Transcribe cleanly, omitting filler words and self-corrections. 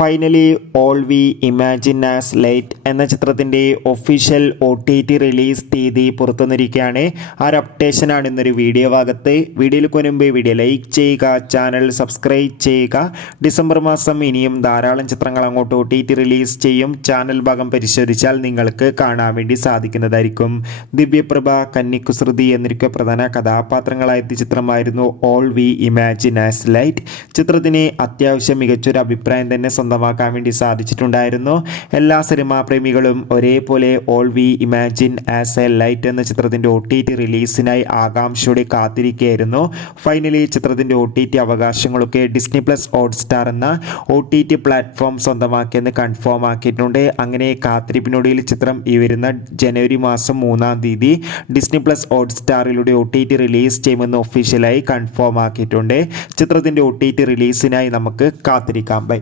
Finally all we imagine as light എന്ന ചിത്രത്തിൻ്റെ official OTT release തീയതി പുറത്തുവന്നിരിക്കുകയാണ്. ആ ഒരു അപ്ഡേഷനാണ് ഇന്നൊരു വീഡിയോ ഭാഗത്ത്. വീഡിയോയിൽ മുൻപ് വീഡിയോ ലൈക്ക് ചെയ്യുക, ചാനൽ സബ്സ്ക്രൈബ് ചെയ്യുക. ഡിസംബർ മാസം ഇനിയും ധാരാളം ചിത്രങ്ങൾ അങ്ങോട്ട് OTT റിലീസ് ചെയ്യും. ചാനൽ ഭാഗം പരിശോധിച്ചാൽ നിങ്ങൾക്ക് കാണാൻ വേണ്ടി സാധിക്കുന്നതായിരിക്കും. ദിവ്യപ്രഭ, കന്നിക്കുസൃതി എന്നിവയ്ക്ക് പ്രധാന കഥാപാത്രങ്ങളായ ചിത്രമായിരുന്നു all we imagine as light. ചിത്രത്തിന് അത്യാവശ്യം മികച്ചൊരു അഭിപ്രായം തന്നെ സ്വന്തമാക്കാൻ വേണ്ടി സാധിച്ചിട്ടുണ്ടായിരുന്നു. എല്ലാ സിനിമാ പ്രേമികളും ഒരേപോലെ all we imagine as A light എന്ന ചിത്രത്തിൻ്റെ OTT റിലീസിനായി ആകാംക്ഷയോടെ കാത്തിരിക്കുകയായിരുന്നു. ഫൈനലി ചിത്രത്തിൻ്റെ OTT അവകാശങ്ങളൊക്കെ ഡിസ്നി പ്ലസ് ഹോട്ട്സ്റ്റാർ എന്ന OTT പ്ലാറ്റ്ഫോം സ്വന്തമാക്കിയെന്ന് കൺഫേം ആക്കിയിട്ടുണ്ട്. അങ്ങനെ കാത്തിരിപ്പിനൊടുവിൽ ചിത്രം ഈ വരുന്ന ജനുവരി മാസം 3-ാം തീയതി ഡിസ്നി പ്ലസ് ഹോട്ട്സ്റ്റാറിലൂടെ OTT റിലീസ് ചെയ്യുമെന്ന് ഒഫീഷ്യലായി കൺഫേം ആക്കിയിട്ടുണ്ട്. ചിത്രത്തിൻ്റെ OTT റിലീസിനായി നമുക്ക് കാത്തിരിക്കാം. ബൈ.